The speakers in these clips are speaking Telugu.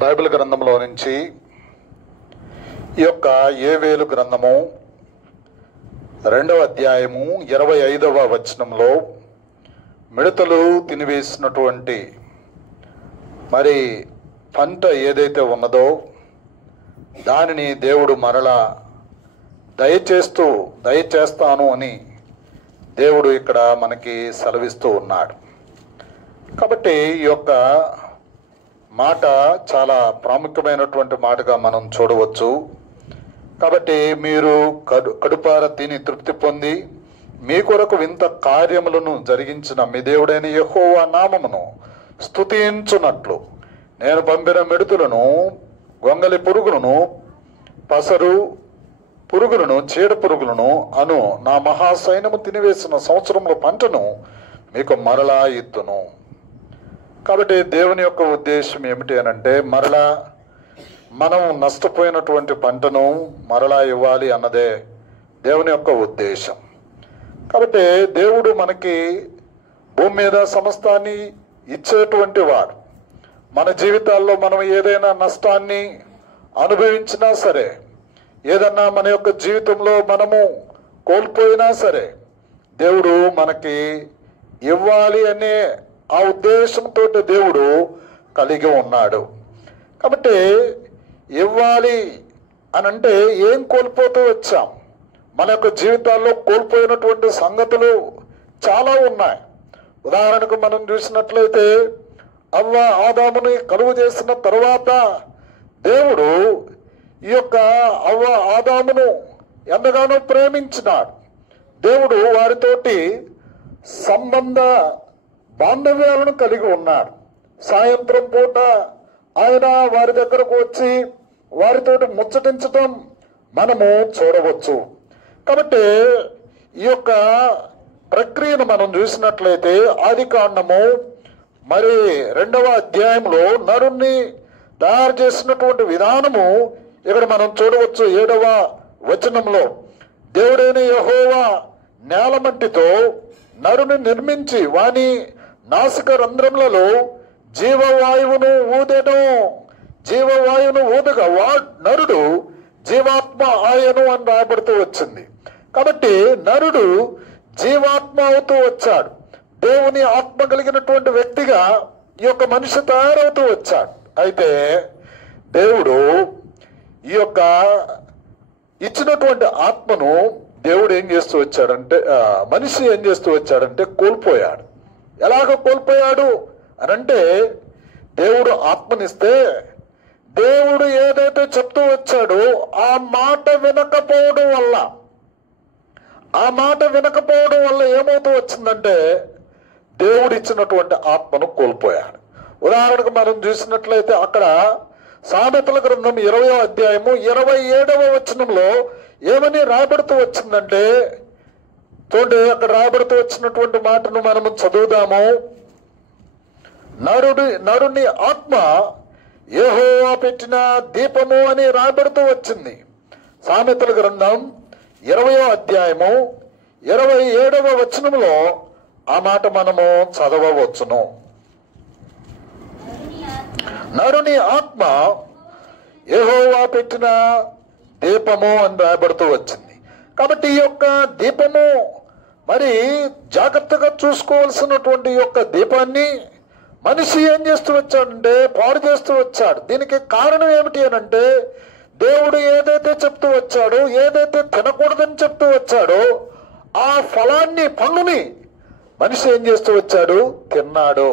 బైబిల్ గ్రంథంలో నుంచి ఈ యొక్క యోవేలు గ్రంథము 2వ అధ్యాయము 25వ వచనంలో మిడతలు తినివేసినటువంటి మరి పంట ఏదైతే ఉన్నదో దానిని దేవుడు మరలా దయచేస్తాను అని దేవుడు ఇక్కడ మనకి సెలవిస్తూ ఉన్నాడు. కాబట్టి ఈ యొక్క మాట చాలా ప్రాముఖ్యమైనటువంటి మాటగా మనం చూడవచ్చు. కాబట్టి మీరు కడుపార తిని తృప్తి పొంది మీ కొరకు వింత కార్యములను జరిగించిన మీ దేవుడైన యెహోవా నామమును స్తుతించునట్లు నేను పంపిన మిడతలను, గొంగలి పురుగులను, పసరు పురుగులను, చీడ పురుగులను అను నా మహాసైన్యము తినివేసిన సంవత్సరముల పంటను మీకు మరలా ఇత్తును. కాబట్టి దేవుని యొక్క ఉద్దేశం ఏమిటి అనంటే మరలా మనం నష్టపోయినటువంటి పంటను మరలా ఇవ్వాలి అన్నదే దేవుని యొక్క ఉద్దేశం. కాబట్టి దేవుడు మనకి భూమి మీద సమస్తాన్ని ఇచ్చేటువంటి వాడు. మన జీవితాల్లో మనం ఏదైనా నష్టాన్ని అనుభవించినా సరే, ఏదన్నా మన యొక్క జీవితంలో మనము కోల్పోయినా సరే దేవుడు మనకి ఇవ్వాలి అనే ఆ ఉద్దేశంతో దేవుడు కలిగి ఉన్నాడు. కాబట్టి ఇవ్వాలి అని అంటే ఏం కోల్పోతూ వచ్చాం? మన యొక్క జీవితాల్లో కోల్పోయినటువంటి సంగతులు చాలా ఉన్నాయి. ఉదాహరణకు మనం చూసినట్లయితే అవ్వ ఆదాముని కలుగు చేసిన తరువాత దేవుడు ఈ యొక్క అవ్వ ఆదామును ఎంతగానో ప్రేమించినాడు. దేవుడు వారితోటి సంబంధ బాంధవ్యాలను కలిగి ఉన్నాడు. సాయంత్రం పూట ఆయన వారి దగ్గరకు వచ్చి వారితోటి ముచ్చటించటం మనము చూడవచ్చు. కాబట్టి ఈ యొక్క ప్రక్రియను మనం చూసినట్లయితే ఆదికాండము మరి 2వ అధ్యాయంలో నరుణ్ణి తయారు చేసినటువంటి విధానము ఇక్కడ మనం చూడవచ్చు. 7వ వచనంలో దేవుడైన యెహోవా నేలమట్టితో నరుని నిర్మించి వాని నాసిక రంధ్రములలో జీవవాయువును ఊదగా నరుడు జీవాత్మ ఆయను అని రాయబడుతూ వచ్చింది. కాబట్టి నరుడు జీవాత్మ అవుతూ వచ్చాడు. దేవుని ఆత్మ కలిగినటువంటి వ్యక్తిగా ఈ యొక్క మనిషి తయారవుతూ వచ్చాడు. అయితే దేవుడు ఈ యొక్క ఇచ్చినటువంటి ఆత్మను దేవుడు ఏం చేస్తూ వచ్చాడంటే మనిషి ఏం చేస్తూ వచ్చాడంటే కోల్పోయాడు. ఎలాగ కోల్పోయాడు అనంటే దేవుడు ఆత్మనిస్తే దేవుడు ఏదైతే చెప్తూ వచ్చాడో ఆ మాట వినకపోవడం వల్ల ఏమవుతూ వచ్చిందంటే దేవుడు ఇచ్చినటువంటి ఆత్మను కోల్పోయాడు. ఉదాహరణకు మనం చూసినట్లయితే అక్కడ సామెతల గ్రంథం 20వ అధ్యాయము 27వ వచనంలో ఏమని రాయబడుతూ వచ్చిందంటే చూడండి, అక్కడ రాయబడుతూ వచ్చినటువంటి మాటను మనము చదువుదాము. నరుని ఆత్మ యెహోవా పెట్టిన దీపము అని రాయబడుతూ వచ్చింది. సామెతల గ్రంథం 20వ అధ్యాయము 27వ వచనంలో ఆ మాట మనము చదవవచ్చును. నరుని ఆత్మ యెహోవా పెట్టిన దీపము అని రాయబడుతూ వచ్చింది. కాబట్టి ఈ యొక్క దీపము మరి జాగ్రత్తగా చూసుకోవాల్సినటువంటి యొక్క దీపాన్ని మనిషి ఏం చేస్తూ వచ్చాడంటే పాడు చేస్తూ వచ్చాడు. దీనికి కారణం ఏమిటి అనంటే దేవుడు ఏదైతే చెప్తూ వచ్చాడో, ఏదైతే తినకూడదని చెప్తూ వచ్చాడో ఆ ఫలాన్ని పండుని మనిషి ఏం చేస్తూ వచ్చాడు? తిన్నాడు.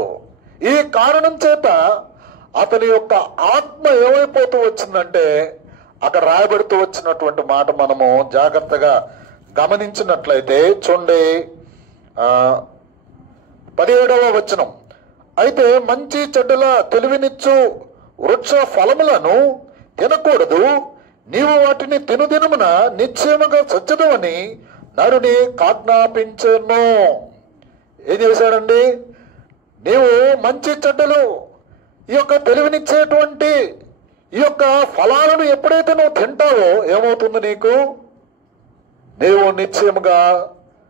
ఈ కారణం చేత అతని యొక్క ఆత్మ ఏమైపోతూ వచ్చిందంటే అక్కడ రాయబడుతూ వచ్చినటువంటి మాట మనము జాగ్రత్తగా గమనించినట్లయితే చూడండి 17వ వచనం. అయితే మంచి చెడ్డల తెలివినిచ్చు వృక్ష ఫలములను తినకూడదు, నీవు వాటిని తినుదినమున నిశ్చయముగా చచ్చదవని నరుని ఆజ్ఞాపించెను. ఏం చేశాడండి? నీవు మంచి చెడ్డలు ఈ యొక్క తెలివినిచ్చేటువంటి ఈ యొక్క ఫలాలను ఎప్పుడైతే నువ్వు తింటావో ఏమవుతుంది? నీవు నిశ్చయముగా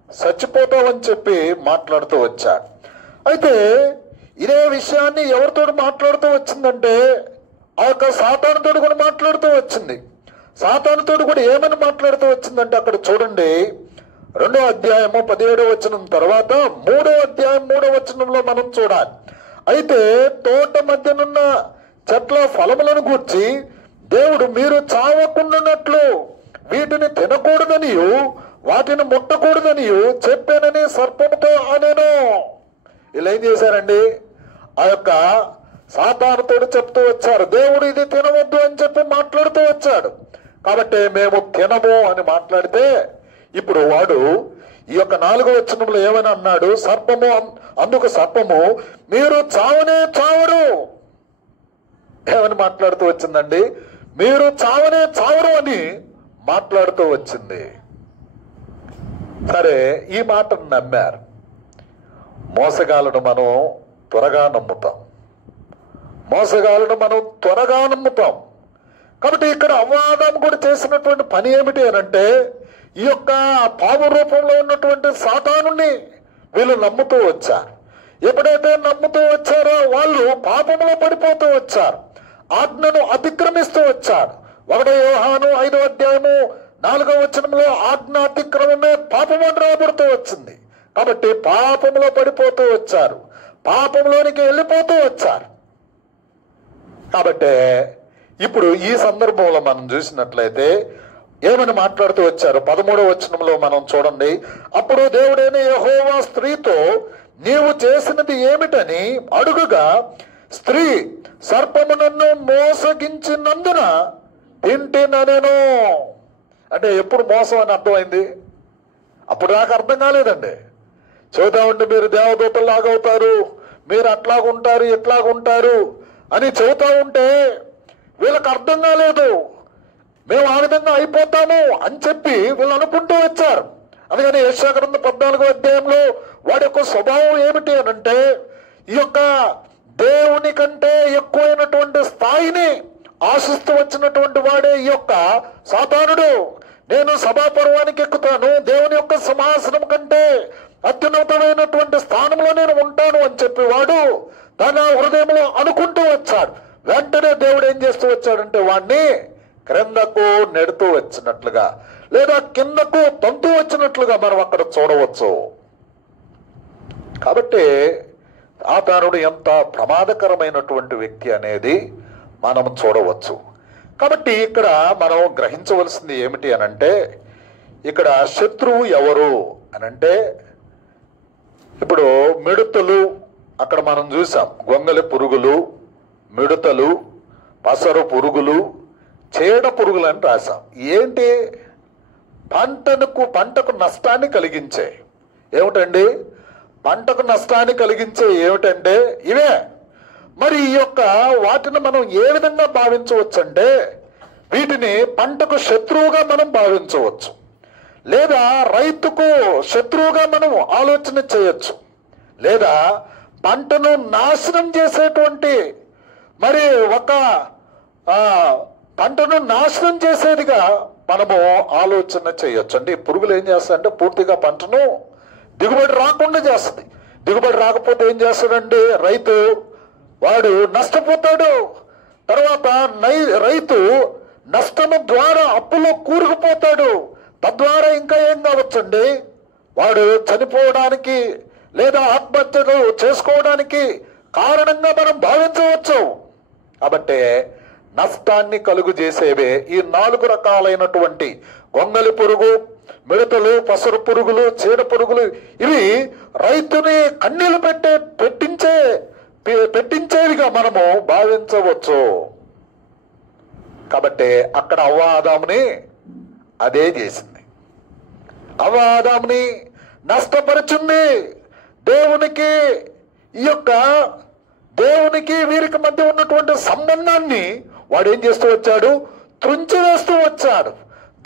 చచ్చిపోతావని చెప్పి మాట్లాడుతూ వచ్చాడు. అయితే ఇదే విషయాన్ని ఎవరితో మాట్లాడుతూ వచ్చిందంటే ఆ యొక్క సాతానుతోడు కూడా మాట్లాడుతూ వచ్చింది. సాతానుతోడు కూడా ఏమని మాట్లాడుతూ వచ్చిందంటే అక్కడ చూడండి, 2వ అధ్యాయము 17వ వచనం తర్వాత 3వ అధ్యాయం 3వ వచనంలో మనం చూడాలి. అయితే తోట మధ్యనున్న చెట్ల ఫలములను గూర్చి దేవుడు మీరు చావకుండానట్లు వీటిని తినకూడదనియు వాటిని ముట్టకూడదనియు చెప్పానని సర్పముతో అనేను. ఇలా ఏం చేశారండి, ఆ యొక్క సాతానుతో చెప్తూ వచ్చారు, దేవుడు ఇది తినవద్దు అని చెప్పి మాట్లాడుతూ వచ్చాడు. కాబట్టి మేము తినము అని మాట్లాడితే ఇప్పుడు వాడు ఈ యొక్క 4వ వచనంలో ఏమని అన్నాడు, సర్పము అందుకు సర్పము మీరు చావనే చావరు. ఏమని మాట్లాడుతూ వచ్చిందండి, మీరు చావనే చావరు అని మాట్లాడుతూ వచ్చింది. సరే, ఈ మాటను నమ్మారు. మోసగాలను మనం త్వరగా నమ్ముతాం, మోసగాలను మనం త్వరగా నమ్ముతాం. కాబట్టి ఇక్కడ అవ్వాదం కూడా చేసినటువంటి పని ఏమిటి అనంటే, ఈ యొక్క పాము రూపంలో ఉన్నటువంటి సాతానుని వీళ్ళు నమ్ముతూ వచ్చారు. ఎప్పుడైతే నమ్ముతూ వచ్చారో వాళ్ళు పాపంలో పడిపోతూ వచ్చారు, ఆజ్ఞను అతిక్రమిస్తూ వచ్చారు. 1 యోహాను 5వ అధ్యాయము 4వ వచనంలో ఆజ్ఞ అతిక్రమమే పాపం అని రాబడుతూ వచ్చింది. కాబట్టి పాపంలో పడిపోతూ వచ్చారు, పాపంలోనికి వెళ్ళిపోతూ వచ్చారు. కాబట్టి ఇప్పుడు ఈ సందర్భంలో మనం చూసినట్లయితే ఏమని మాట్లాడుతూ వచ్చారు, 13వ వచనంలో మనం చూడండి. అప్పుడు దేవుడైన యెహోవా స్త్రీతో నీవు చేసినది ఏమిటని అడుగుగా, స్త్రీ సర్పము నన్ను మోసగించినందున తింటిననేను. అంటే ఎప్పుడు మోసం అని అర్థమైంది, అప్పుడు నాకు అర్థం కాలేదండి. చెబుతా ఉంటే మీరు దేవదూతల్లాగా అవుతారు, మీరు అట్లాగుంటారు ఇట్లాగుంటారు అని చెబుతా ఉంటే వీళ్ళకి అర్థం కాలేదు. మేము ఆ విధంగా అయిపోతాము అని చెప్పి వీళ్ళు అనుకుంటూ వచ్చారు. అందుకని యెషయా గ్రంథం 14వ అధ్యాయంలో వాడి యొక్క స్వభావం ఏమిటి అని అంటే, ఈ యొక్క దేవుని కంటే ఎక్కువైనటువంటి స్థాయిని ఆశిస్తూ వచ్చినటువంటి వాడే ఈ యొక్క సాతానుడు. నేను సభాపర్వానికి ఎక్కుతాను, దేవుని యొక్క సింహాసనం కంటే అత్యున్నతమైనటువంటి స్థానంలో నేను ఉంటాను అని చెప్పి వాడు తన హృదయంలో అనుకుంటూ వచ్చాడు. వెంటనే దేవుడు ఏం చేస్తూ వచ్చాడంటే వాడిని క్రిందకు నెడుతూ వచ్చినట్లుగా లేదా కిందకు తంతూ వచ్చినట్లుగా మనం అక్కడ చూడవచ్చు. కాబట్టి సాతానుడు ఎంత ప్రమాదకరమైనటువంటి వ్యక్తి అనేది మనం చూడవచ్చు. కాబట్టి ఇక్కడ మనం గ్రహించవలసింది ఏమిటి అనంటే, ఇక్కడ శత్రువు ఎవరు అనంటే, ఇప్పుడు మిడతలు అక్కడ మనం చూసాం, గొంగలి పురుగులు, మిడతలు, పసరు పురుగులు, చీడ పురుగులు అని రాసాం. ఏంటి? పంటకు నష్టాన్ని కలిగించే ఏమిటండి, పంటకు నష్టాన్ని కలిగించే ఏమిటంటే ఇవే. మరి ఈ యొక్క వాటిని మనం ఏ విధంగా భావించవచ్చు అంటే, వీటిని పంటకు శత్రువుగా మనం భావించవచ్చు, లేదా రైతుకు శత్రువుగా మనం ఆలోచన చేయొచ్చు, లేదా పంటను నాశనం చేసేటువంటి మరి ఒక పంటను నాశనం చేసేదిగా మనము ఆలోచన చేయొచ్చు. అంటే ఈ పురుగులు ఏం చేస్తాయంటే పూర్తిగా పంటను దిగుబడి రాకుండా చేస్తుంది. దిగుబడి రాకపోతే ఏం చేస్తాడంటే రైతు వాడు నష్టపోతాడు. తర్వాత రైతు నష్టము ద్వారా అప్పులో కూరుకుపోతాడు. తద్వారా ఇంకా ఏం కావచ్చండి, వాడు చనిపోవడానికి లేదా ఆత్మహత్యలు చేసుకోవడానికి కారణంగా మనం భావించవచ్చు. కాబట్టి నష్టాన్ని కలుగు చేసేవే ఈ 4 రకాలైనటువంటి గొంగలి పురుగు, మిడతలు, పసరు పురుగులు, చీడ పురుగులు. ఇవి రైతుని కన్నీళ్లు పెట్టించేవిగా మనము భావించవచ్చు. కాబట్టి అక్కడ అవ్వ ఆదాముని అదే చేసింది. అవ్వ ఆదాముని నష్టపరిచింది. దేవునికి వీరికి మధ్య ఉన్నటువంటి సంబంధాన్ని వాడు ఏం చేస్తూ వచ్చాడు, త్రుంచి వేస్తూ వచ్చాడు.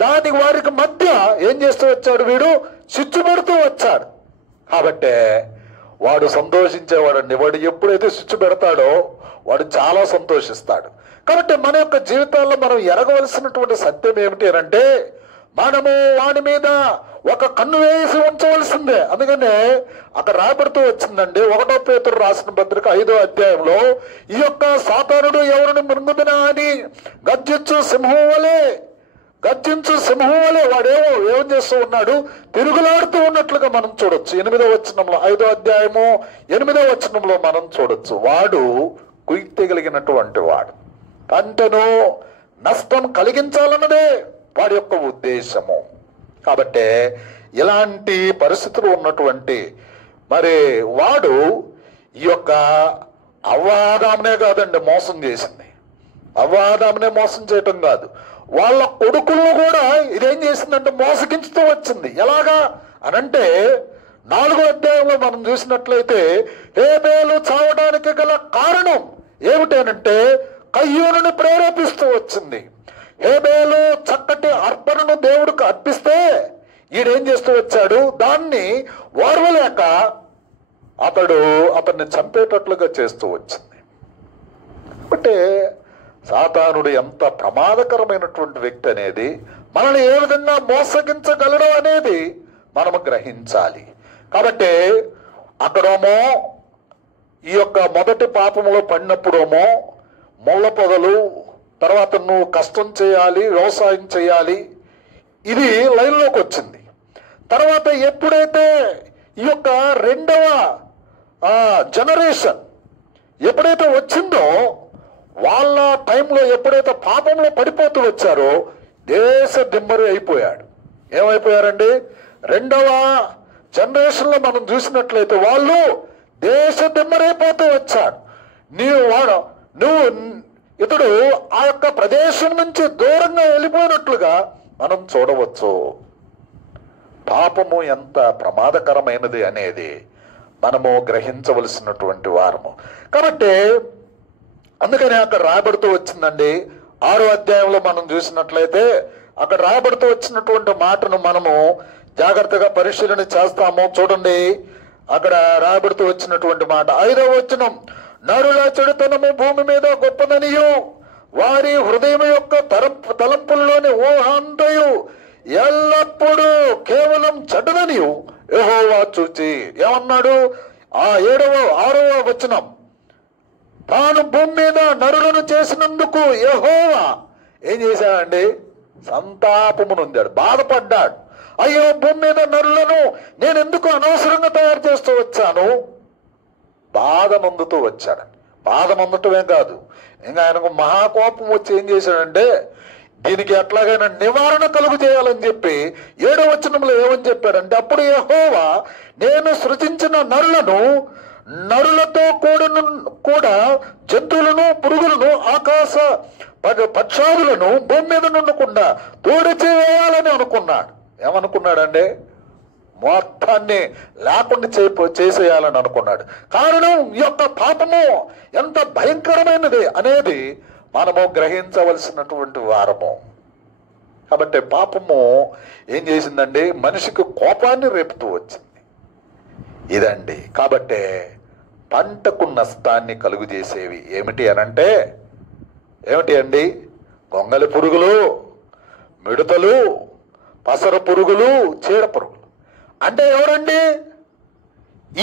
దానికి వారికి మధ్య ఏం చేస్తూ వచ్చాడు, వీడు చిచ్చు పెడుతూ వచ్చాడు. కాబట్టి వాడు సంతోషించేవాడండి. వాడు ఎప్పుడైతే చిచ్చు పెడతాడో వాడు చాలా సంతోషిస్తాడు. కాబట్టి మన యొక్క జీవితాల్లో మనం ఎరగవలసినటువంటి సత్యం ఏమిటి అంటే, మనము వాడి మీద ఒక కన్ను వేసి ఉంచవలసిందే. అందుకనే అక్కడ రాబడుతూ వచ్చిందండి 1 పేతురు రాసిన పత్రిక 5వ అధ్యాయంలో, ఈ యొక్క సాతానుడు ఎవరిని మృంగుదునా అని గర్జించు సింహం వలె ఏం చేస్తూ ఉన్నాడు, తిరుగులాడుతూ ఉన్నట్లుగా మనం చూడొచ్చు. 8వ వచనంలో, 5వ అధ్యాయము 8వ వచనంలో మనం చూడొచ్చు. వాడు కుయుక్తిగలిగినటువంటి వాడు, పంటను నష్టం కలిగించాలన్నదే వాడి యొక్క ఉద్దేశము. కాబట్టి ఇలాంటి పరిస్థితులు ఉన్నటువంటి మరి వాడు ఈ యొక్క అవ్వాదామునే కాదండి మోసం చేసింది. అవ్వాదామునే మోసం చేయటం కాదు, వాళ్ళ కొడుకులను కూడా ఇదేం చేసిందంటే మోసగించుతూ వచ్చింది. ఎలాగా అనంటే 4వ అధ్యాయంలో మనం చూసినట్లయితే హేబేలు చావడానికి గల కారణం ఏమిటనంటే కయ్యూనుని ప్రేరేపిస్తూ వచ్చింది. హేబేలు చక్కటి అర్పణను దేవుడికి అర్పిస్తే ఈడేం చేస్తూ వచ్చాడు, దాన్ని ఓర్వలేక అతన్ని చంపేటట్లుగా చేస్తూ వచ్చింది. అంటే సాతానుడు ఎంత ప్రమాదకరమైనటువంటి వ్యక్తి అనేది, మనల్ని ఏ విధంగా మోసగించగలడు అనేది మనము గ్రహించాలి. కాబట్టి అక్కడేమో ఈ యొక్క మొదటి పాపంలో పడినప్పుడేమో ముళ్ళ పొదలు, తర్వాత నువ్వు కష్టం చేయాలి, వ్యవసాయం చేయాలి, ఇది లైన్లోకి వచ్చింది. తర్వాత ఎప్పుడైతే ఈ యొక్క 2వ జనరేషన్ ఎప్పుడైతే వచ్చిందో, వాళ్ళ టైంలో ఎప్పుడైతే పాపంలో పడిపోతూ వచ్చారో దేశ దిమ్మరి అయిపోయాడు. ఏమైపోయారండి, 2వ జనరేషన్లో మనం చూసినట్లయితే వాళ్ళు దేశ దిమ్మరైపోతూ వచ్చాడు. ఇతడు ఆ యొక్క ప్రదేశం నుంచి దూరంగా వెళ్ళిపోయినట్లుగా మనం చూడవచ్చు. పాపము ఎంత ప్రమాదకరమైనది అనేది మనము గ్రహించవలసినటువంటి వారము. కాబట్టి అందుకని అక్కడ రాబడుతూ వచ్చిందండి 6వ అధ్యాయంలో మనం చూసినట్లయితే అక్కడ రాబడుతూ వచ్చినటువంటి మాటను మనము జాగ్రత్తగా పరిశీలన చేస్తాము. చూడండి, అక్కడ రాబడుతూ వచ్చినటువంటి మాట 5వ వచనం, నరుల చెడుతనము భూమి మీద గొప్పదనియు వారి హృదయం యొక్క తలంపుల్లోని ఊహంతయు ఎల్లప్పుడూ కేవలం చెడ్డదనియు యెహోవా చూచి. ఏమన్నాడు ఆ 6వ వచనం, తాను భూమి మీద నరులను చేసినందుకు యెహోవా ఏం చేశాడండి, సంతాపము నొందాడు, బాధపడ్డాడు. అయ్యో, భూమి మీద నరులను నేను ఎందుకు అనవసరంగా తయారు చేస్తూ వచ్చాను, బాధ నొందుతూ వచ్చాడు. బాధ నొందటమే కాదు, ఇంకా ఆయనకు మహాకోపం వచ్చి ఏం చేశాడంటే దీనికి ఎట్లాగైనా నివారణ కలుగు చేయాలని చెప్పి 7వ వచనంలో ఏమని చెప్పాడంటే, అప్పుడు యెహోవా నేను సృజించిన నరులతో కూడా జంతువులను, పురుగులను, ఆకాశ పక్షాదులను భూమి మీద నుండకుండా తోడిచేయాలని అనుకున్నాడు. ఏమనుకున్నాడండి, మొత్తాన్ని లేకుండా చేసేయాలని అనుకున్నాడు. కారణం ఈ యొక్క పాపము ఎంత భయంకరమైనది అనేది మనము గ్రహించవలసినటువంటి వారము. కాబట్టి పాపము ఏం చేసిందండి, మనిషికి కోపాన్ని రేపుతూ వచ్చింది ఇదండి. కాబట్టి పంటకు నష్టాన్ని కలుగు చేసేవి ఏమిటి అనంటే ఏమిటి అండి, గొంగలి పురుగులు, మిడతలు, పసర పురుగులు, చీడ పురుగులు. అంటే ఎవరండి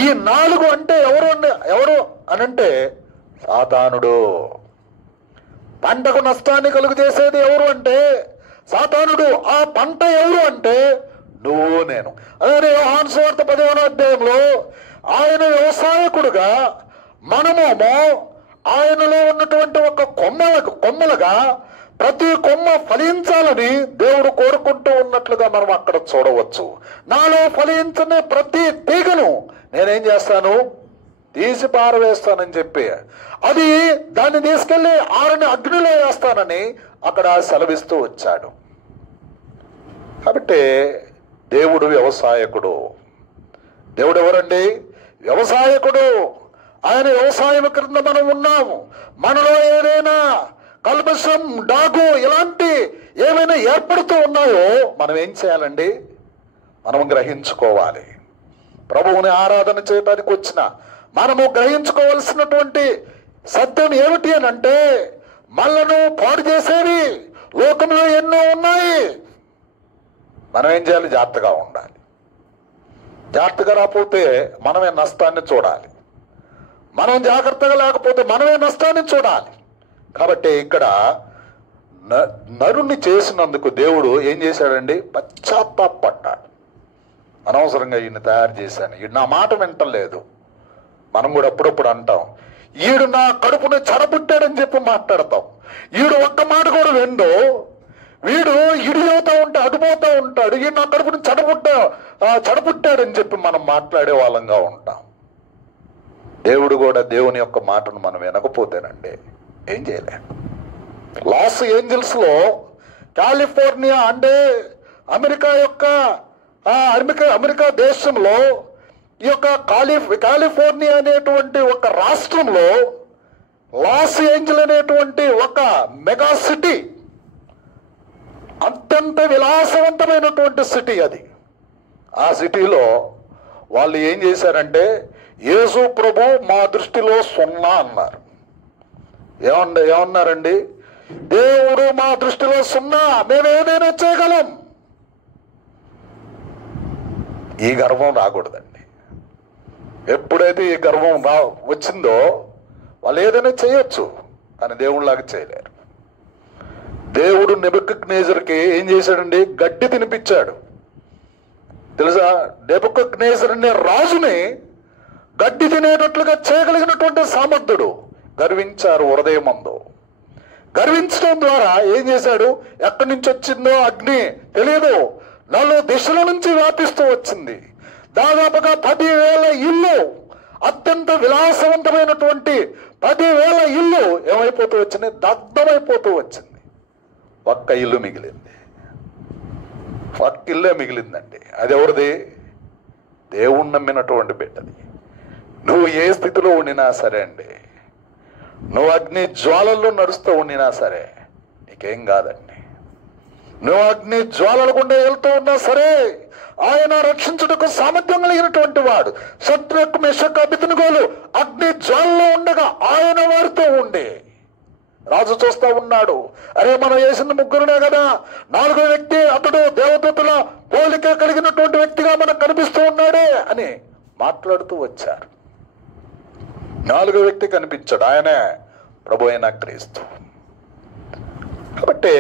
ఈ 4? అంటే ఎవరు అనంటే సాతానుడు. పంటకు నష్టాన్ని కలుగు చేసేది ఎవరు అంటే సాతానుడు. ఆ పంట ఎవరు అంటే నువ్వు నేను. అదే యోహాను సువార్త 10వ అధ్యాయంలో ఆయన వ్యవసాయకుడుగా, మనమేమో ఆయనలో ఉన్నటువంటి ఒక కొమ్మలుగా ప్రతి కొమ్మ ఫలించాలని దేవుడు కోరుకుంటూ ఉన్నట్లుగా మనం అక్కడ చూడవచ్చు. నాలో ఫలించని ప్రతి తీగను నేనేం చేస్తాను, తీసి పారవేస్తానని చెప్పి అది దాన్ని తీసుకెళ్లి ఆరని అగ్నిలో వేస్తానని అక్కడ సెలవిస్తూ వచ్చాడు. కాబట్టి దేవుడు వ్యవసాయకుడు. దేవుడు ఎవరండి, వ్యవసాయకుడు. ఆయన వ్యవసాయం క్రింద మనం ఉన్నాము. మనలో ఏదైనా కల్మషం, డాగు ఇలాంటి ఏమైనా ఏర్పడుతూ ఉన్నాయో మనం ఏం చేయాలండి, మనం గ్రహించుకోవాలి. ప్రభువుని ఆరాధన చేయడానికి వచ్చిన మనము గ్రహించుకోవాల్సినటువంటి సత్యం ఏమిటి అని అంటే, మనలను పాడు చేసేవి లోకంలో ఎన్నో ఉన్నాయి. మనం ఏం చేయాలి? జాగ్రత్తగా ఉండాలి. జాగ్రత్తగా రాకపోతే మనమే నష్టాన్ని చూడాలి. మనం జాగ్రత్తగా లేకపోతే మనమే నష్టాన్ని చూడాలి. కాబట్టి ఇక్కడ నరుణ్ణి చేసినందుకు దేవుడు ఏం చేశాడండి? పశ్చాత్తాపడ్డాడు. అనవసరంగా ఈయన తయారు చేశాను, ఈడు నా మాట వింటలేదు. మనం కూడా అప్పుడప్పుడు అంటాం, ఈడు నా కడుపుని చెడబుట్టాడని చెప్పి మాట్లాడతాం. ఈడు ఒక్క మాట కూడా విండు, వీడు ఇడిపోతూ ఉంటే అడిపోతూ ఉంటాడు, ఈడు నా కడుపుని చెడబుట్టాడని చెప్పి మనం మాట్లాడే వాళ్ళంగా ఉంటాం. దేవుడు కూడా దేవుని యొక్క మాటను మనం వినకపోతేనండి ఏం చేయలేం. లాస్ ఏంజల్స్ లో, కాలిఫోర్నియా అంటే అమెరికా దేశంలో ఈ యొక్క కాలిఫోర్నియా అనేటువంటి ఒక రాష్ట్రంలో లాస్ ఏంజల్ అనేటువంటి ఒక మెగా సిటీ, అత్యంత విలాసవంతమైనటువంటి సిటీ అది. ఆ సిటీలో వాళ్ళు ఏం చేశారంటే, యేసు ప్రభు మా దృష్టిలో సున్నా అన్నారు. ఏమన్నారండి? దేవుడు మా దృష్టిలో సున్నా, మేము ఏదైనా చేయగలం. ఈ గర్వం రాకూడదండి. ఎప్పుడైతే ఈ గర్వం వచ్చిందో వాళ్ళు ఏదైనా చేయొచ్చు, కానీ దేవుడిలాగా చేయలేరు. దేవుడు నెబుకద్నెజరుకి ఏం చేశాడండి? గడ్డి తినిపించాడు. తెలుసా? నెబుకద్నెజరు అనే రాజుని గడ్డి తినేటట్లుగా చేయగలిగినటువంటి సామర్థ్యుడు. గర్వించారు హృదయమందు. గర్వించడం ద్వారా ఏం చేశాడు? ఎక్కడి నుంచి వచ్చిందో అగ్ని తెలియదు, 4 దిశల నుంచి వ్యాపిస్తూ వచ్చింది. దాదాపుగా 10,000 ఇల్లు, అత్యంత విలాసవంతమైనటువంటి 10,000 ఇల్లు ఏమైపోతూ వచ్చినాయి? దగ్ధమైపోతూ వచ్చింది. ఒక్క ఇల్లు మిగిలింది. ఒక్క ఇల్లే మిగిలిందండి. అది ఎవరిది? దేవుణ్ణి నమ్మినటువంటి బిడ్డది. నువ్వు ఏ స్థితిలో ఉండినా సరే అండి, నువ్వు అగ్ని జ్వాలల్లో నడుస్తూ ఉండినా సరే నీకేం కాదండి. నువ్వు అగ్ని జ్వాలల గుండా వెళ్తూ ఉన్నా సరే ఆయన రక్షించుటకు సామర్థ్యం కలిగినటువంటి వాడు. శద్రకు, మెషకు, అబేద్నెగోలు అగ్ని జ్వాలలో ఉండగా ఆయన వారితో ఉండే రాజు చూస్తా ఉన్నాడు. అరే, మనం వేసిన ముగ్గురునే కదా, 4వ వ్యక్తి అతడు దేవదూతల పోలిక కలిగినటువంటి వ్యక్తిగా మనకు కనిపిస్తూ ఉన్నాడే అని మాట్లాడుతూ వచ్చారు. 4వ వ్యక్తి కనిపించాడు, ఆయనే ప్రభు అయిన క్రీస్తు. కాబట్టి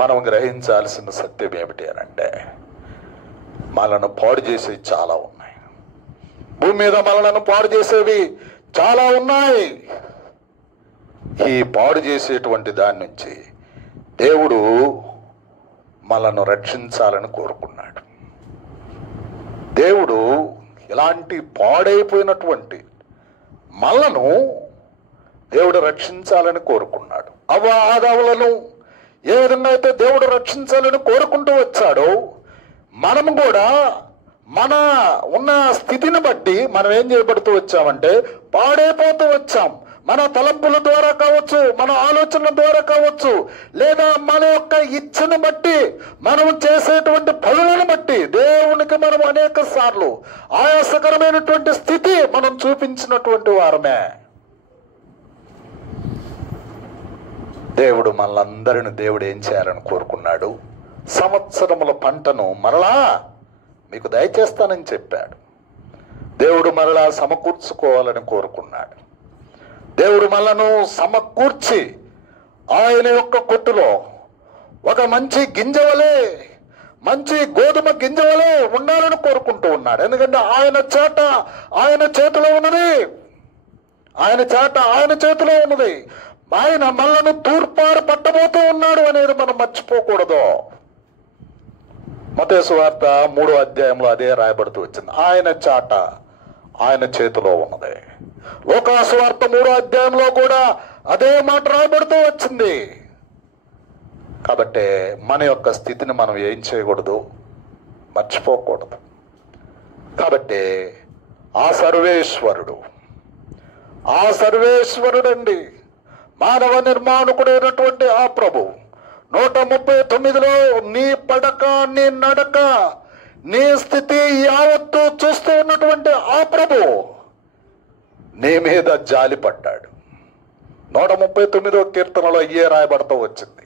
మనం గ్రహించాల్సిన సత్యం ఏమిటి అని అంటే, మనలను పాడు చేసేవి చాలా ఉన్నాయి. భూమి మీద మనలను పాడు చేసేవి చాలా ఉన్నాయి. ఈ పాడు చేసేటువంటి దాని నుంచి దేవుడు మనను రక్షించాలని కోరుకున్నాడు. దేవుడు ఇలాంటి పాడైపోయినటువంటి మనలను దేవుడు రక్షించాలని కోరుకున్నాడు. ఆదాములను ఏ విధంగా అయితే దేవుడు రక్షించాలని కోరుకుంటూ వచ్చాడో, మనము కూడా మన ఉన్న స్థితిని బట్టి మనం ఏం చేయబడుతూ వచ్చామంటే పాడైపోతూ వచ్చాం. మన తలంపుల ద్వారా కావచ్చు, మన ఆలోచనల ద్వారా కావచ్చు, లేదా మన యొక్క ఇచ్చను బట్టి, మనం చేసేటువంటి పనులను బట్టి దేవునికి మనం అనేక సార్లు ఆయాసకరమైనటువంటి స్థితి మనం చూపించినటువంటి వారమే. దేవుడు మనలందరిని దేవుడు ఏం చేయాలని కోరుకున్నాడు? సంవత్సరముల పంటను మరలా మీకు దయచేస్తానని చెప్పాడు. దేవుడు మరలా సమకూర్చుకోవాలని కోరుకున్నాడు. దేవుడు మనను సమకూర్చి ఆయన యొక్క కొట్టులో ఒక మంచి గింజవలే, మంచి గోధుమ గింజవలే ఉండాలని కోరుకుంటూ ఉన్నాడు. ఎందుకంటే ఆయన చేట ఆయన చేతిలో ఉన్నది, ఆయన చేట ఆయన చేతిలో ఉన్నది. ఆయన మనలను తూర్పారు పట్టబోతూ ఉన్నాడు అనేది మనం మర్చిపోకూడదు. మత్తయి సువార్త 3వ అధ్యాయంలో అదే రాయబడుతూ వచ్చింది. ఆయన చాట ఆయన చేతిలో ఉన్నది. లూకా సువార్త 3వ అధ్యాయంలో కూడా అదే మాట రాయబడుతూ వచ్చింది. కాబట్టి మన యొక్క స్థితిని మనం ఏం చేయకూడదు? మర్చిపోకూడదు. కాబట్టి ఆ సర్వేశ్వరుడండి, మానవ నిర్మాణకుడైనటువంటి ఆ ప్రభు 139లో నీ పడక, నీ నడక, నీ స్థితి యావత్తు చూస్తూ ఉన్నటువంటి ఆ ప్రభు నీ మీద జాలి పడ్డాడు. 139వ కీర్తనలో అయ్యే రాయబడుతూ వచ్చింది.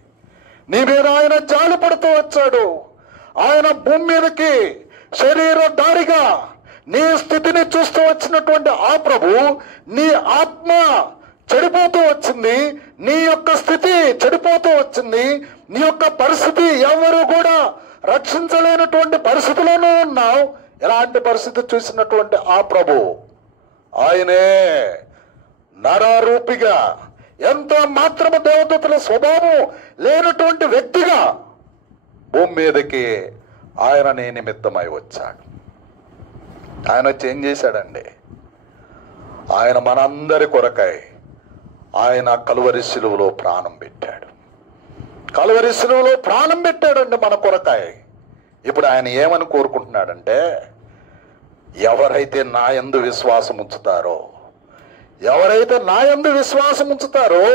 నీ మీద ఆయన జాలి పడుతూ వచ్చాడు. ఆయన భూమి మీదకి శరీరధారిగా నీ స్థితిని చూస్తూ వచ్చినటువంటి ఆ ప్రభు నీ ఆత్మ చెడిపోతూ వచ్చింది, నీ యొక్క స్థితి చెడిపోతూ వచ్చింది, నీ యొక్క పరిస్థితి ఎవరు కూడా రక్షించలేనటువంటి పరిస్థితిలోనూ ఉన్నావు. ఎలాంటి పరిస్థితి చూసినటువంటి ఆ ప్రభు ఆయనే నరరూపిగా, ఎంత మాత్రము దేవదూతల స్వభావం లేనటువంటి వ్యక్తిగా భూమి మీదకి ఆయన నీ నిమిత్తమై వచ్చాడు. ఆయన వచ్చి ఏం చేశాడండి? ఆయన మనందరి కొరకై ఆయన కలువరి శిలువలో ప్రాణం పెట్టాడు. కలువరి శిలువలో ప్రాణం పెట్టాడండి మన కొరకై. ఇప్పుడు ఆయన ఏమని కోరుకుంటున్నాడంటే, ఎవరైతే నా యందు విశ్వాసం ఉంచుతారో, ఎవరైతే నా యందు విశ్వాసం ఉంచుతారో,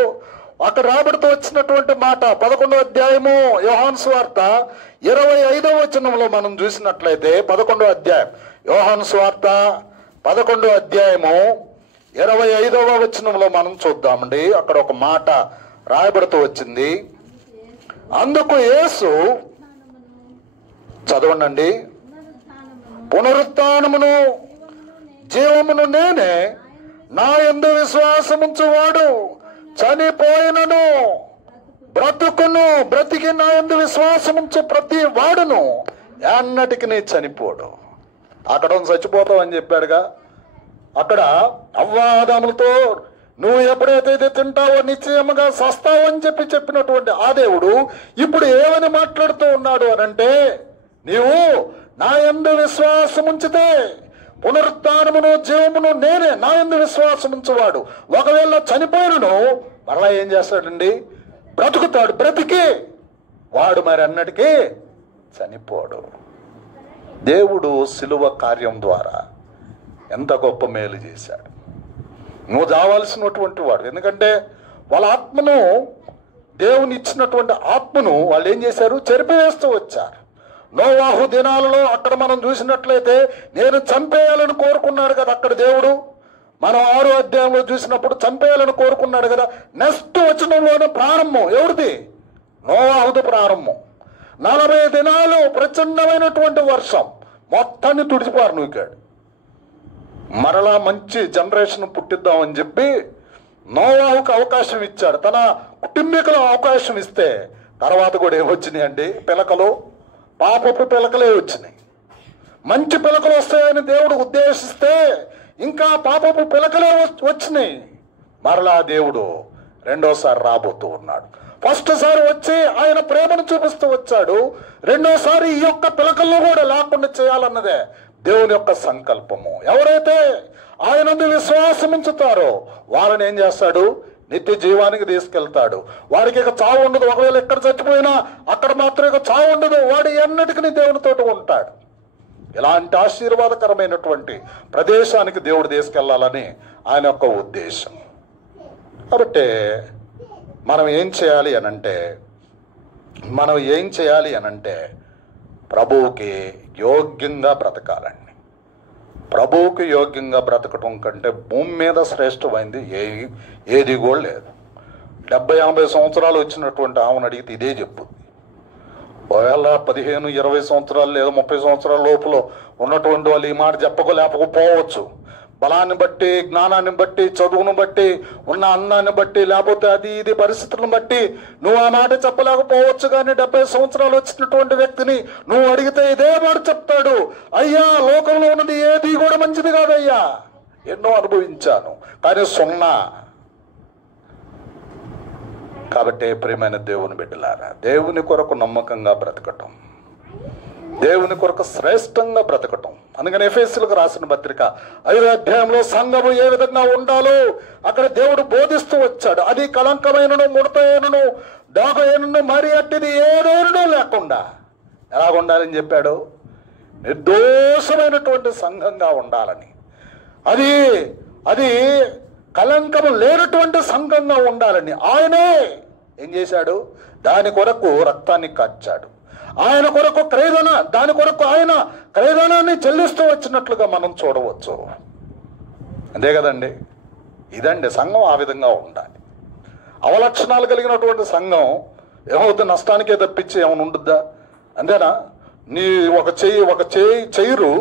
అక్కడ రాబడుతూ వచ్చినటువంటి మాట 11వ అధ్యాయము యోహాను సువార్త 25వ వచనంలో మనం చూసినట్లయితే, 11వ అధ్యాయం యోహాను సువార్త 11వ అధ్యాయము 25వ వచనంలో మనం చూద్దామండి. అక్కడ ఒక మాట రాయబడుతూ వచ్చింది. అందుకు యేసు, చదవండి, పునరుత్థానమును జీవమును నేనే, నా యందు విశ్వాసముంచువాడు చనిపోయినను బ్రతుకును, బ్రతికి నా యందు విశ్వాసముంచు ప్రతి వాడును ఎన్నటికి నీ చనిపోడు. అక్కడ చచ్చిపోతావు అని చెప్పాడుగా. అక్కడ అవ్వాదములతో నువ్వు ఎప్పుడైతే ఇది తింటావో నిశ్చయముగా సస్తావు అని చెప్పినటువంటి ఆ దేవుడు ఇప్పుడు ఏమని మాట్లాడుతూ ఉన్నాడు అనంటే, నీవు నా యందు విశ్వాసం ఉంచితే పునరుత్థానమును జీవమును నేనే, నా యందు విశ్వాసం ఉంచువాడు ఒకవేళ చనిపోయినను మరలా ఏం చేస్తాడండి? బ్రతుకుతాడు. బ్రతికి వాడు మరి అన్నటికీ చనిపోడు. దేవుడు శిలువ కార్యం ద్వారా ఎంత గొప్ప మేలు చేశాడు. నువ్వు చావాల్సినటువంటి వాడు. ఎందుకంటే వాళ్ళ ఆత్మను, దేవుని ఇచ్చినటువంటి ఆత్మను వాళ్ళు ఏం చేశారు? చెరిపివేస్తూ వచ్చారు. నోవాహు దినాలలో అక్కడ మనం చూసినట్లయితే నేను చంపేయాలని కోరుకున్నాడు కదా అక్కడ దేవుడు. మనం 6వ అధ్యాయంలో చూసినప్పుడు చంపేయాలని కోరుకున్నాడు కదా. నెక్స్ట్ వచనంలోనే ప్రారంభం ఎవరిది? నోవాహుది ప్రారంభం. 40 దినాలు ప్రచండమైనటువంటి వర్షం మొత్తాన్ని తుడిచిపారు నూకాడు. మరలా మంచి జనరేషన్ పుట్టిద్దామని చెప్పి నోవాహుకు అవకాశం ఇచ్చాడు. తన కుటుంబీకులకు అవకాశం ఇస్తే తర్వాత కూడా ఏమొచ్చినాయి అండి? పిలకలు, పాపపు పిలకలే వచ్చినాయి. మంచి పిలకలు వస్తాయని దేవుడు ఉద్దేశిస్తే ఇంకా పాపపు పిలకలే వచ్చినాయి. మరలా దేవుడు రెండోసారి రాబోతూ ఉన్నాడు. ఫస్ట్ సారి వచ్చి ఆయన ప్రేమను చూపిస్తూ వచ్చాడు. రెండోసారి ఈ యొక్క పిలకల్లో కూడా లేకుండా చేయాలన్నదే దేవుని యొక్క సంకల్పము. ఎవరైతే ఆయన విశ్వాసం ఉంచుతారో వారిని ఏం చేస్తాడు? నిత్య జీవానికి తీసుకెళ్తాడు. వారికి ఇక చావు ఉండదు. ఒకవేళ ఎక్కడ చచ్చిపోయినా అక్కడ మాత్రం ఇక చావు ఉండదు. వాడు ఎన్నటికీ దేవునితోటి ఉంటాడు. ఇలాంటి ఆశీర్వాదకరమైనటువంటి ప్రదేశానికి దేవుడు తీసుకెళ్లాలని ఆయన యొక్క ఉద్దేశం. కాబట్టి మనం ఏం చేయాలి అనంటే ప్రభువుకి యోగ్యంగా బ్రతకాలండి. ప్రభువుకి యోగ్యంగా బ్రతకటం కంటే భూమి మీద శ్రేష్టమైంది ఏది కూడా లేదు. 70-80 సంవత్సరాలు వచ్చినటువంటి ఆమెను అడిగితే ఇదే చెప్పుద్ది. ఒకవేళ 15-20 సంవత్సరాలు లేదా 30 సంవత్సరాల లోపల ఉన్నటువంటి వాళ్ళు ఈ మాట లేకపోవచ్చు. బలాన్ని బట్టి, జ్ఞానాన్ని బట్టి, చదువును బట్టి, ఉన్న అన్నాన్ని బట్టి, లేకపోతే అది ఇది పరిస్థితులను బట్టి నువ్వు ఆ మాట చెప్పలేకపోవచ్చు. కానీ 70 సంవత్సరాలు వచ్చినటువంటి వ్యక్తిని నువ్వు అడిగితే ఇదే మాట చెప్తాడు. అయ్యా, లోకంలో ఉన్నది ఏది కూడా మంచిది కాదయ్యా, ఎన్నో అనుభవించాను కానీ సున్నా. కాబట్టి ప్రియమైన దేవుని బిడ్డలారా, దేవుని కొరకు నమ్మకంగా బ్రతకటం, దేవుని కొరకు శ్రేష్టంగా బ్రతకటం. అందుకని ఎఫెసీయులకు రాసిన పత్రిక 5వ అధ్యాయంలో సంఘము ఏ విధంగా ఉండాలో అక్కడ దేవుడు బోధిస్తూ వచ్చాడు. అది కళంకమైనను, ముడతైనను, దాగైనను, మరి అట్టిది ఏదైనా లేకుండా ఎలాగ ఉండాలని చెప్పాడు? నిర్దోషమైనటువంటి సంఘంగా ఉండాలని. అది కళంకము లేనటువంటి సంఘంగా ఉండాలని ఆయనే ఏం చేశాడు? దాని కొరకు రక్తాన్ని కార్చాడు. ఆయన కొరకు క్రయధన, దాని కొరకు ఆయన క్రయధనాన్ని చెల్లిస్తూ వచ్చినట్లుగా మనం చూడవచ్చు. అంతే కదండి. ఇదండి సంఘం. ఆ విధంగా ఉండాలి. అవలక్షణాలు కలిగినటువంటి సంఘం ఏమవుతుంది? నష్టానికే తప్పించి ఏమైనా ఉంటుందా? అంతేనా? నీ ఒక చైరు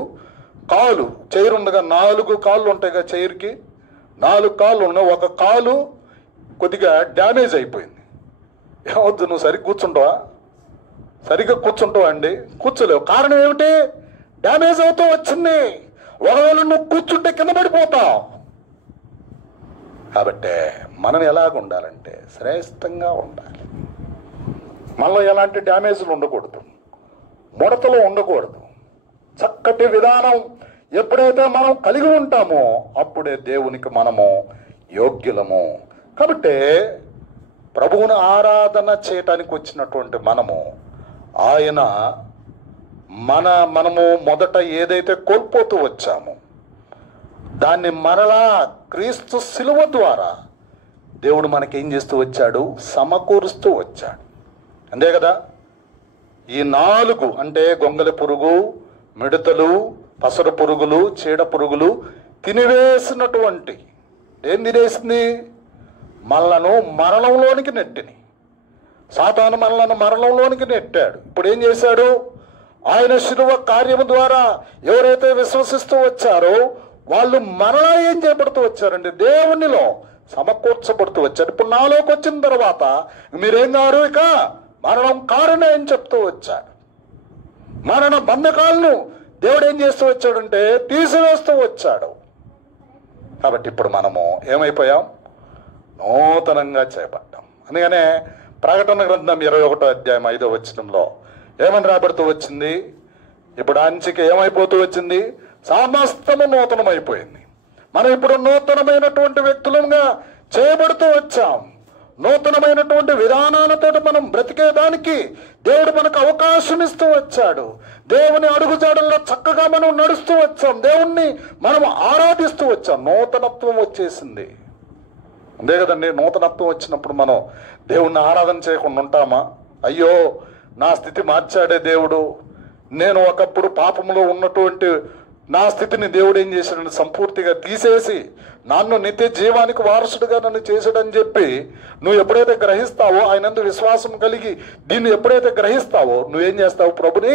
కాలు చైరు ఉండగా 4 కాళ్ళు ఉంటాయి కదా, చైరుకి 4 కాళ్ళు ఉన్నాయి, ఒక కాలు కొద్దిగా డ్యామేజ్ అయిపోయింది. ఏమవుద్దు? నువ్వు సరిగ్గా కూర్చుంటావా అండి? కూర్చోలేవు. కారణం ఏమిటి? డ్యామేజ్ అవుతూ వచ్చింది. ఒకవేళ నువ్వు కూర్చుంటే కింద పడిపోతావు. కాబట్టి మనం ఎలాగ ఉండాలంటే శ్రేష్టంగా ఉండాలి. మనలో ఎలాంటి డ్యామేజ్లు ఉండకూడదు, ముడతలు ఉండకూడదు. చక్కటి విధానం ఎప్పుడైతే మనం కలిగి ఉంటామో అప్పుడే దేవునికి మనము యోగ్యులము. కాబట్టి ప్రభువును ఆరాధన చేయటానికి వచ్చినటువంటి మనము మనము మొదట ఏదైతే కోల్పోతూ వచ్చామో దాన్ని మరలా క్రీస్తు శిలువ ద్వారా దేవుడు మనకేం చేస్తూ వచ్చాడు? సమకూరుస్తూ వచ్చాడు. అంతే కదా. ఈ 4 అంటే గొంగలి పురుగు, మిడతలు, పసరు పురుగులు, చీడ పురుగులు తినివేసినటువంటి ఏం తినేసింది? మనలను మరణంలోనికి నెట్టిని. సాతాను మనలను మరణంలోనికి నెట్టాడు. ఇప్పుడు ఏం చేశాడు? ఆయన శిలువ కార్యము ద్వారా ఎవరైతే విశ్వసిస్తూ వచ్చారో వాళ్ళు మరలా ఏం చేయబడుతూ వచ్చారండి? దేవునిలో సమకూర్చబడుతూ వచ్చారు. ఇప్పుడు నాలోకి వచ్చిన తర్వాత మీరేం కారు? ఇక మరణం కారణం అని చెప్తూ వచ్చాడు. మరణ బంధకాలను దేవుడు ఏం చేస్తూ వచ్చాడంటే తీసివేస్తూ వచ్చాడు. కాబట్టి ఇప్పుడు మనము ఏమైపోయాం? నూతనంగా చేపట్టాం. అందుకనే ప్రకటన గ్రంథం 21వ అధ్యాయం 5వ వచనంలో ఏమని రాబడుతూ వచ్చింది? ఇప్పుడు అంచికి ఏమైపోతూ వచ్చింది? సమస్తము నూతనమైపోయింది. మనం ఇప్పుడు నూతనమైనటువంటి వ్యక్తులుగా చేయబడుతూ వచ్చాం. నూతనమైనటువంటి విధానాలతో మనం బ్రతికేదానికి దేవుడు మనకు అవకాశం ఇస్తూ వచ్చాడు. దేవుని అడుగుజాడల్లో చక్కగా మనం నడుస్తూ వచ్చాం. దేవుణ్ణి మనం ఆరాధిస్తూ వచ్చాం. నూతనత్వం వచ్చేసింది. అంతే కదండి. నూతనత్వం వచ్చినప్పుడు మనం దేవుణ్ణి ఆరాధన చేయకుండా ఉంటామా? అయ్యో నా స్థితి మార్చాడే దేవుడు, నేను ఒకప్పుడు పాపంలో ఉన్నటువంటి నా స్థితిని దేవుడు ఏం చేశాడని సంపూర్తిగా తీసేసి నన్ను నిత్య జీవానికి వారసుడిగా నన్ను చేశాడని చెప్పి నువ్వు ఎప్పుడైతే గ్రహిస్తావో, ఆయనందు విశ్వాసం కలిగి దీన్ని ఎప్పుడైతే గ్రహిస్తావో నువ్వేం చేస్తావు? ప్రభుని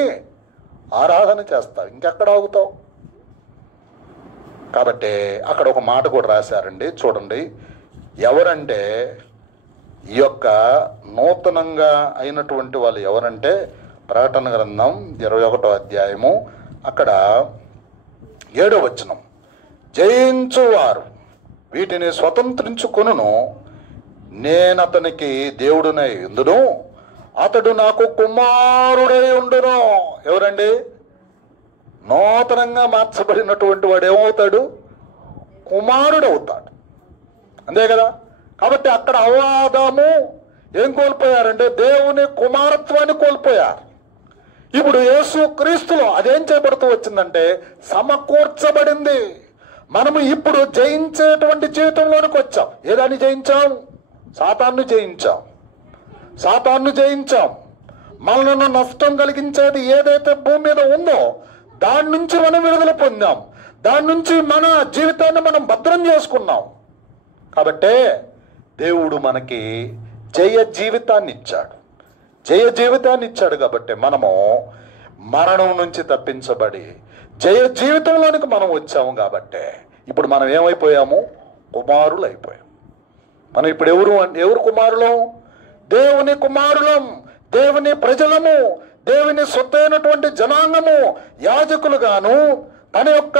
ఆరాధన చేస్తావు. ఇంకెక్కడ ఆగుతావు? కాబట్టి అక్కడ ఒక మాట కూడా రాశారండి, చూడండి. ఎవరంటే ఈ యొక్క నూతనంగా అయినటువంటి వాళ్ళు ఎవరంటే ప్రకటన గ్రంథం 21వ అధ్యాయము అక్కడ 7వ వచనం, జయించువారు వీటిని స్వతంత్రించుకొనును, నేనతనికి దేవుడునై ఉందును, అతడు నాకు కుమారుడై ఉండును. ఎవరండి? నూతనంగా మార్చబడినటువంటి వాడు ఏమవుతాడు? కుమారుడు అవుతాడు. అంతే కదా. కాబట్టి అక్కడ అవాదము ఏం కోల్పోయారంటే దేవుని కుమారత్వాన్ని కోల్పోయారు. ఇప్పుడు యేసు క్రీస్తులో అదేం చేయబడుతూ వచ్చిందంటే సమకూర్చబడింది. మనము ఇప్పుడు జయించేటువంటి జీవితంలోనికి వచ్చాం. ఏదాన్ని జయించాం? సాతాన్ని జయించాం. మనలను నష్టం కలిగించేది ఏదైతే భూమి మీద ఉందో దాని నుంచి మనం విడుదల పొందాం. దాని నుంచి మన జీవితాన్ని మనం భద్రం చేసుకున్నాం. కాబట్టే దేవుడు మనకి జయ జీవితాన్ని ఇచ్చాడు. కాబట్టి మనము మరణం నుంచి తప్పించబడి జయ జీవితంలోనికి మనం వచ్చాము. కాబట్టి ఇప్పుడు మనం ఏమైపోయాము? కుమారులు అయిపోయాం. మనం ఇప్పుడు ఎవరు కుమారులం? దేవుని కుమారులం, దేవుని ప్రజలము, దేవుని సొత్తైనటువంటి జనాంగము, యాజకులుగాను తన యొక్క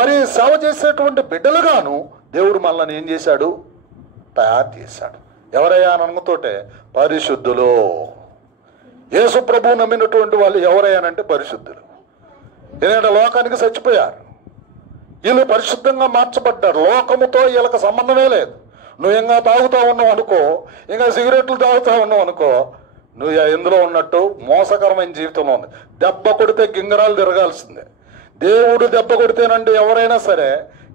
మరి సేవ చేసేటువంటి బిడ్డలుగాను దేవుడు మనల్ని ఏం చేశాడు? తయారు చేశాడు. ఎవరయ్యా అని అనుకుతోటే పరిశుద్ధులు. యేసు ప్రభువు నమ్మినటువంటి వాళ్ళు ఎవరయ్యానంటే పరిశుద్ధులు. ఎందుకంటే లోకానికి చచ్చిపోయారు, వీళ్ళు పరిశుద్ధంగా మార్చబడ్డారు. లోకముతో వీళ్ళకి సంబంధమే లేదు. నువ్వు ఇంకా తాగుతూ ఉన్నావు అనుకో, ఇంకా సిగరెట్లు తాగుతూ ఉన్నావు అనుకో, నువ్వు ఎందులో ఉన్నట్టు మోసకరమైన జీవితంలో ఉంది. దెబ్బ కొడితే గింగరాలు తిరగాల్సిందే. దేవుడు దెబ్బ కొడితేనండి ఎవరైనా సరే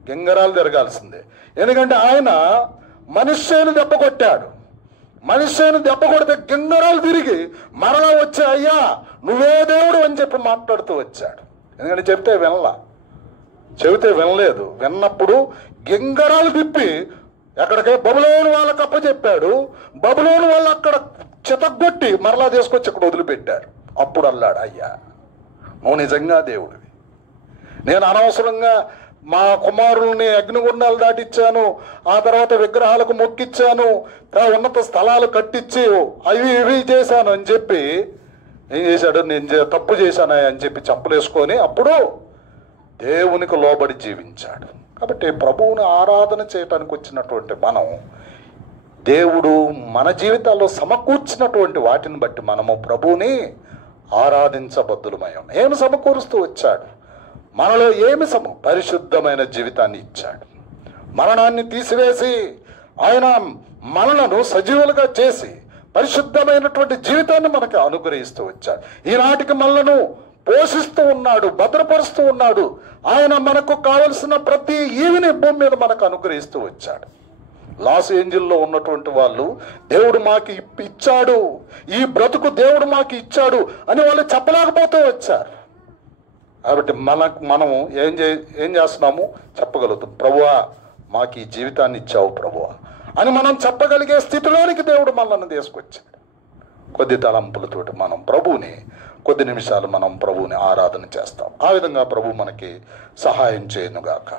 గింగరాలు తిరగాల్సిందే. ఎందుకంటే ఆయన మనుష్యుని దెబ్బ కొట్టాడు. మనుష్యుని దెబ్బ కొడితే గింగరాలు తిరిగి మరలా వచ్చే అయ్యా నువ్వే దేవుడు అని చెప్పి మాట్లాడుతూ వచ్చాడు. ఎందుకంటే చెబితే వినలేదు. విన్నప్పుడు గింగరాలు తిప్పి ఎక్కడికే బబులోను వాళ్ళకి అప్పచెప్పాడు. బబులోను వాళ్ళు అక్కడ చితగ్గొట్టి మరలా తీసుకొచ్చి ఇక్కడ వదిలిపెట్టారు. అప్పుడు అల్లాడు, అయ్యా నువ్వు నిజంగా దేవుడివి, నేను అనవసరంగా మా కుమారుల్ని అగ్నిగుండాలు దాటిచ్చాను, ఆ తర్వాత విగ్రహాలకు మొక్కిచ్చాను, ఉన్నత స్థలాలు కట్టించి అవి ఇవి చేశాను అని చెప్పి ఏం చేశాడు, నేను తప్పు చేశానా అని చెప్పి చంపలేసుకొని అప్పుడు దేవునికి లోబడి జీవించాడు. కాబట్టి ప్రభువుని ఆరాధన చేయటానికి వచ్చినటువంటి మనం దేవుడు మన జీవితాల్లో సమకూర్చినటువంటి వాటిని బట్టి మనము ప్రభువుని ఆరాధించబద్దులమయ్యాం. ఏమి సమకూరుస్తూ వచ్చాడు? మనలో ఏమి పరిశుద్ధమైన జీవితాన్ని ఇచ్చాడు. మరణాన్ని తీసివేసి ఆయన మనలను సజీవులుగా చేసి పరిశుద్ధమైనటువంటి జీవితాన్ని మనకు అనుగ్రహిస్తూ వచ్చాడు. ఈనాటికి మనలను పోషిస్తూ ఉన్నాడు, భద్రపరుస్తూ ఉన్నాడు. ఆయన మనకు కావలసిన ప్రతి ఈవిని భూమి మీద మనకు అనుగ్రహిస్తూ వచ్చాడు. లాస్ ఏంజిల్లో ఉన్నటువంటి వాళ్ళు దేవుడు మాకు ఇచ్చాడు, ఈ బ్రతుకు దేవుడు మాకు ఇచ్చాడు అని వాళ్ళు చెప్పలేకపోతూ వచ్చారు. కాబట్టి మనం ఏం చేస్తున్నాము? చెప్పగలుగుతాం, ప్రభువా మాకు ఈ జీవితాన్ని ఇచ్చావు ప్రభువా అని మనం చెప్పగలిగే స్థితిలోనికి దేవుడు మనల్ని తీసుకొచ్చాడు. కొద్ది తలంపులతోటి మనం ప్రభువుని కొద్ది నిమిషాలు మనం ప్రభువుని ఆరాధన చేస్తాం. ఆ విధంగా ప్రభు మనకి సహాయం చేయనుగాక.